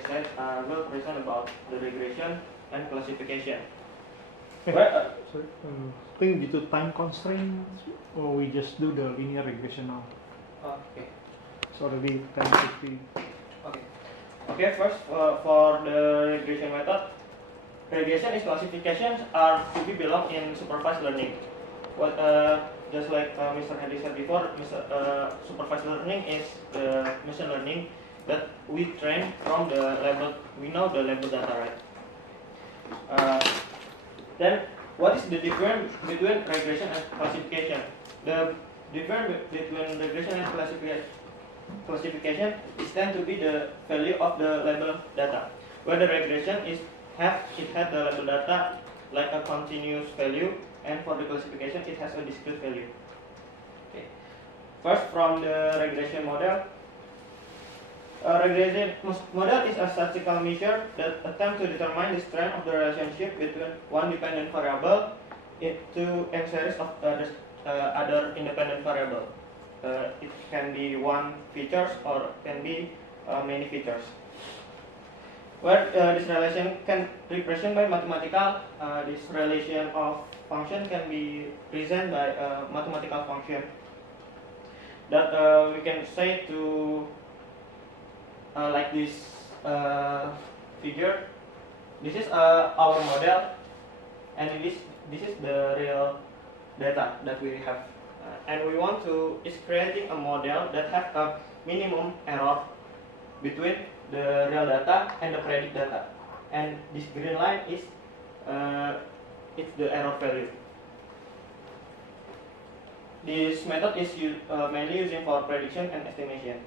we said, will present about the regression and classification. Sorry, I think due to time constraint, or we just do the linear regression now. Okay. It's already 10:50. Okay. Okay. First, for the regression method, regression is classifications are to be belong in supervised learning. What just like Mr. Henry said before, supervised learning is the machine learning that we train from the label. We know the label data, right? Then, what is the difference between regression and classification? The difference between regression and classification is tend to be the value of the label data. Where the regression it has the label data like a continuous value, and for the classification it has a discrete value. Okay. First, from the regression model. A regression model is a statistical measure that attempts to determine the strength of the relationship between one dependent variable into a series of other independent variables. It can be one features or can be many features. Where this relation can represent by mathematical, this relation of function can be presented by a mathematical function that we can say to like this figure. This is our model, and this is the real data that we have, and we want to is creating a model that have a minimum error between the real data and the predict data, and this green line is it's the error value. This method is mainly using for prediction and estimation.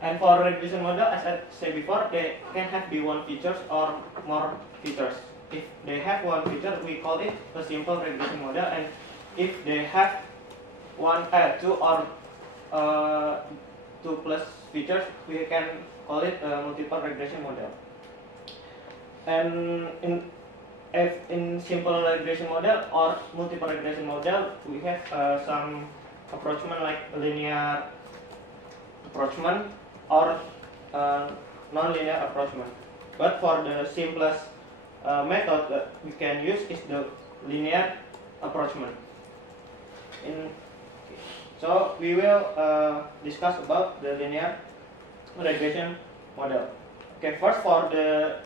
And for regression model, as I said before, they can have be one features or more features. If they have one feature, we call it a simple regression model, and if they have two or two plus features, we can call it a multiple regression model. And in simple regression model or multiple regression model, we have some approachment like linear approachment or non-linear approachment. But for the simplest method that we can use is the linear approachment. So we will discuss about the linear regression model. Okay, first for the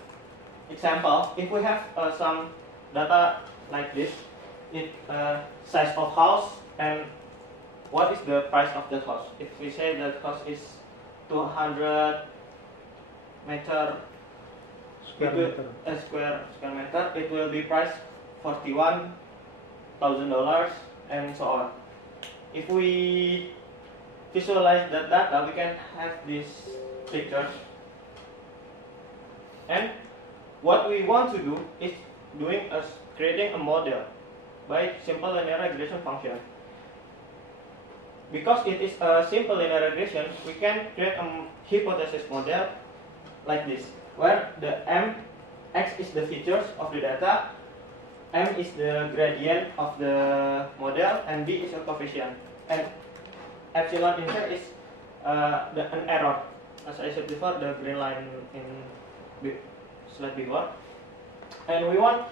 example, if we have some data like this, size of house and what is the price of the house. If we say the house is 200 Square meter. Square meter, it will be priced $41,000 and so on. If we visualize that data, we can have this picture. And what we want to do is creating a model by simple linear regression function. Because it is a simple linear regression, we can create a hypothesis model like this, where the x is the features of the data, m is the gradient of the model, and b is a coefficient, and epsilon in here is an error. As I said before, the green line in slide before, and we want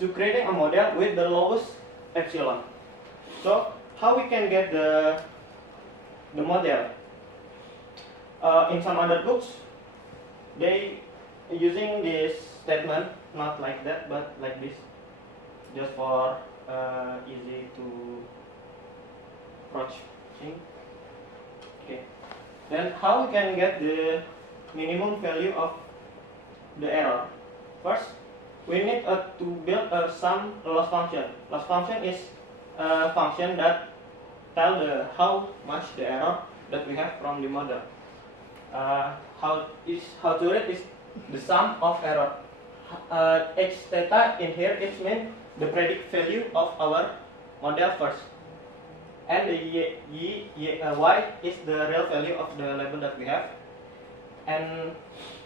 to create a model with the lowest epsilon. So how we can get the model? In some other books, they using this statement, not like that, but like this, just for easy to approach thing. Okay. Then how we can get the minimum value of the error? First, we need to build some loss function. Loss function is a function that tell how much the error that we have from the model. How to read is the sum of error. H theta in here it means the predict value of our model first, and the y is the real value of the label that we have, and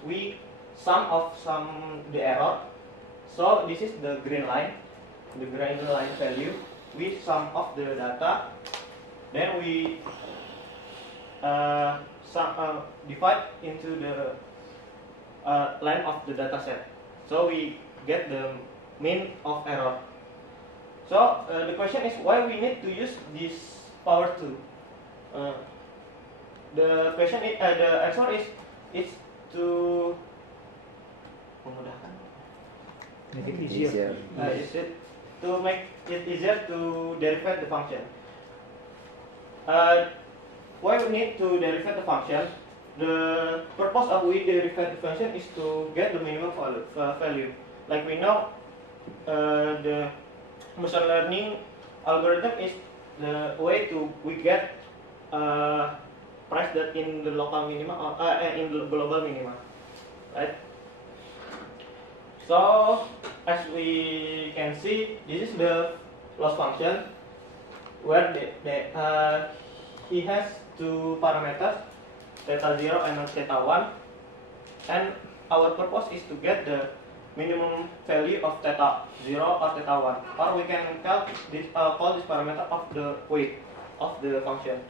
we sum the error. So this is the green line value. We sum of the data, then we divide into the length of the data set. So we get the mean of error. So the question is why we need to use this power 2. The question is, the answer is it's to memudahkan. Make it easier. Is it to make it easier to derive the function. Why we need to derive the function? The purpose of we derive the function is to get the minimum value. Like we know, the machine learning algorithm is the way to we get price that in the local minima or in the global minima, right? So as we can see, this is the loss function where he has two parameters, theta 0 and theta 1, and our purpose is to get the minimum value of theta 0 or theta 1, or we can call this parameter of the weight of the function.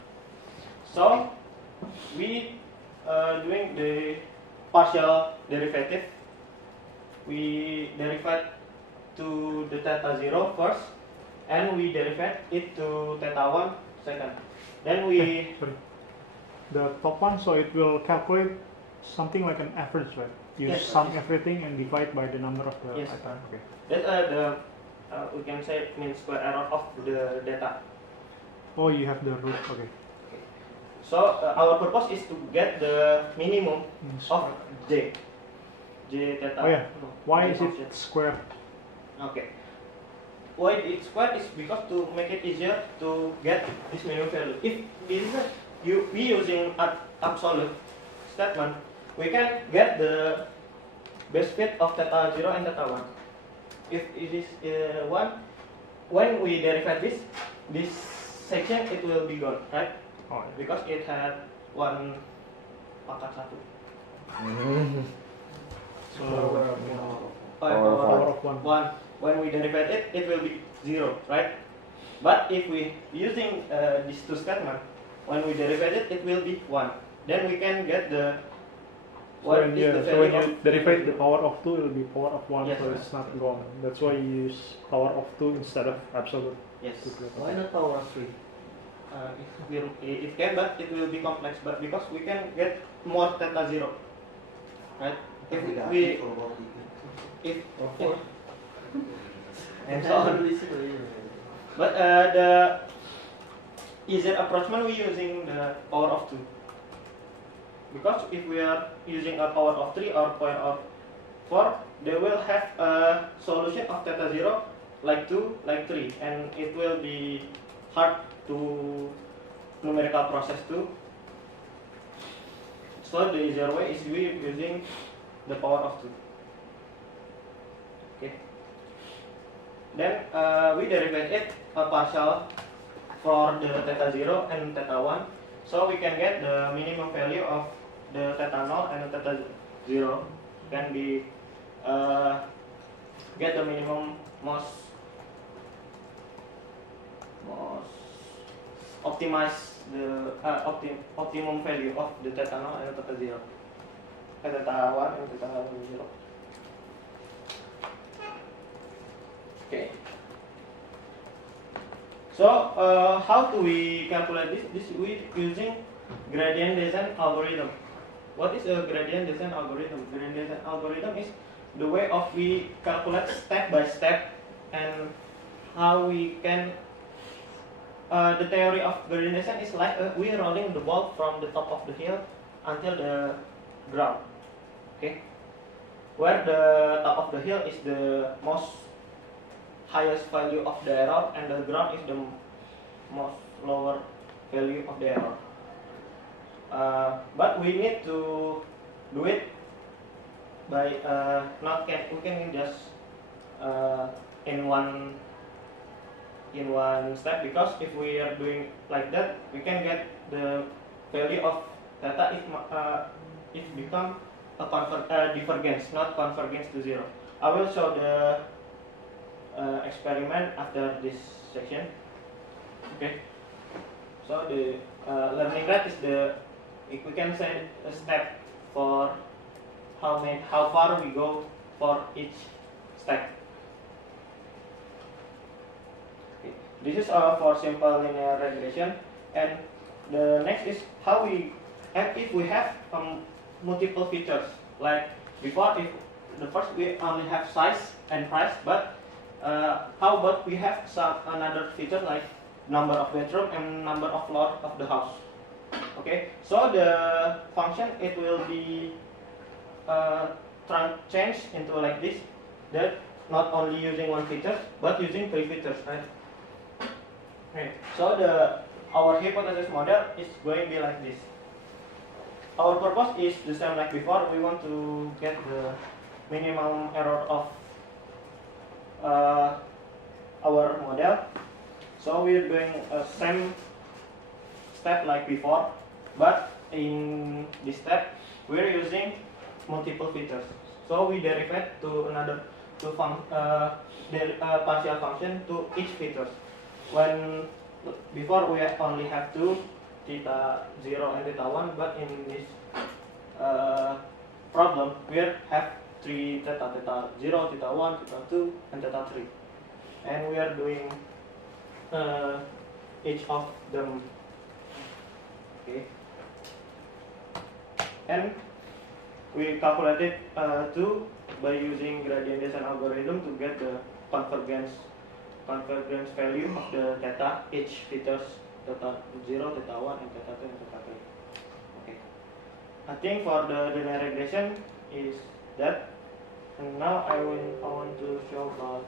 So we doing the partial derivative. We derive to the theta 0 first, and we derive it to theta 1 second. Then we Sorry. The top one, so it will calculate something like an average, right? You Yes, sum yes. everything and divide by the number of the Yes. item. Okay. that's we can say mean square error of the data. Oh, you have the root. Okay. So our purpose is to get the minimum of j theta. Oh yeah. Why j is function. it square? Okay. Why it's square is because to make it easier to get this minimum value. If this is we using absolute statement, we can get the best fit of theta 0 and theta 1. If it is 1, when we derive this section it will be gone, right? Oh, Because it had 1 pangkat 1. so Power of one. 1. When we derive it, it will be 0, right? But if we using these two statements, when we derive it, it will be 1. Then we can get the what is the so when value you of derive the power of 2, it will be power of 1, Yes, so sir. it's not gone. That's why you use power of 2 instead of absolute. yes. Why not power of 3? It can, but it will be complex. But because we can get more theta 0, right? If we if and so on. But the easier approachment we using the power of 2. Because if we are using a power of 3 or power of 4, they will have a solution of theta 0 like 2, like 3, and it will be hard to numerical process too. So the easier way is we using the power of 2. Okay. Then we derive it a partial for the theta 0 and theta 1, so we can get the minimum value of the theta 0 and the theta 0 can be get the minimum most optimize the optimum value of the theta 0 and theta 0, theta 1 and theta 0. Okay. So how do we calculate this? This we using gradient descent algorithm. What is a gradient descent algorithm? Gradient descent algorithm is the way of we calculate step by step and how we can. The theory of gradient descent is like we are rolling the ball from the top of the hill until the ground. Okay, where the top of the hill is the most highest value of the error and the ground is the most lower value of the error. But we need to do it by we can just in one step, because if we are doing like that, we can get the value of theta if become a divergence, not convergence to 0. I will show the experiment after this section. Okay. So the learning rate is the, if we can say, a step for how far we go for each step. Okay. This is for simple linear regression, and the next is how we, if we have multiple features. Like before, if the first we only have size and price, but how about we have some another feature like number of bedroom and number of floor of the house. Okay, so the function, it will be changed into like this, that not only using one feature but using three features, right? Okay, so our hypothesis model is going to be like this. Our purpose is the same like before. We want to get the minimum error of our model. So we're doing a same step like before, but in this step we're using multiple features. So we derive to another partial function to each features. When before we only have two, theta 0 and theta 1, but in this problem we have three theta, theta 0, theta 1, theta 2, and theta 3, and we are doing each of them. Okay, and we calculated two by using gradient descent algorithm to get the convergence value of the theta each features, theta 0, theta 1, and theta 2, and theta 3. Okay, I think for the linear regression is that, and now I want to show about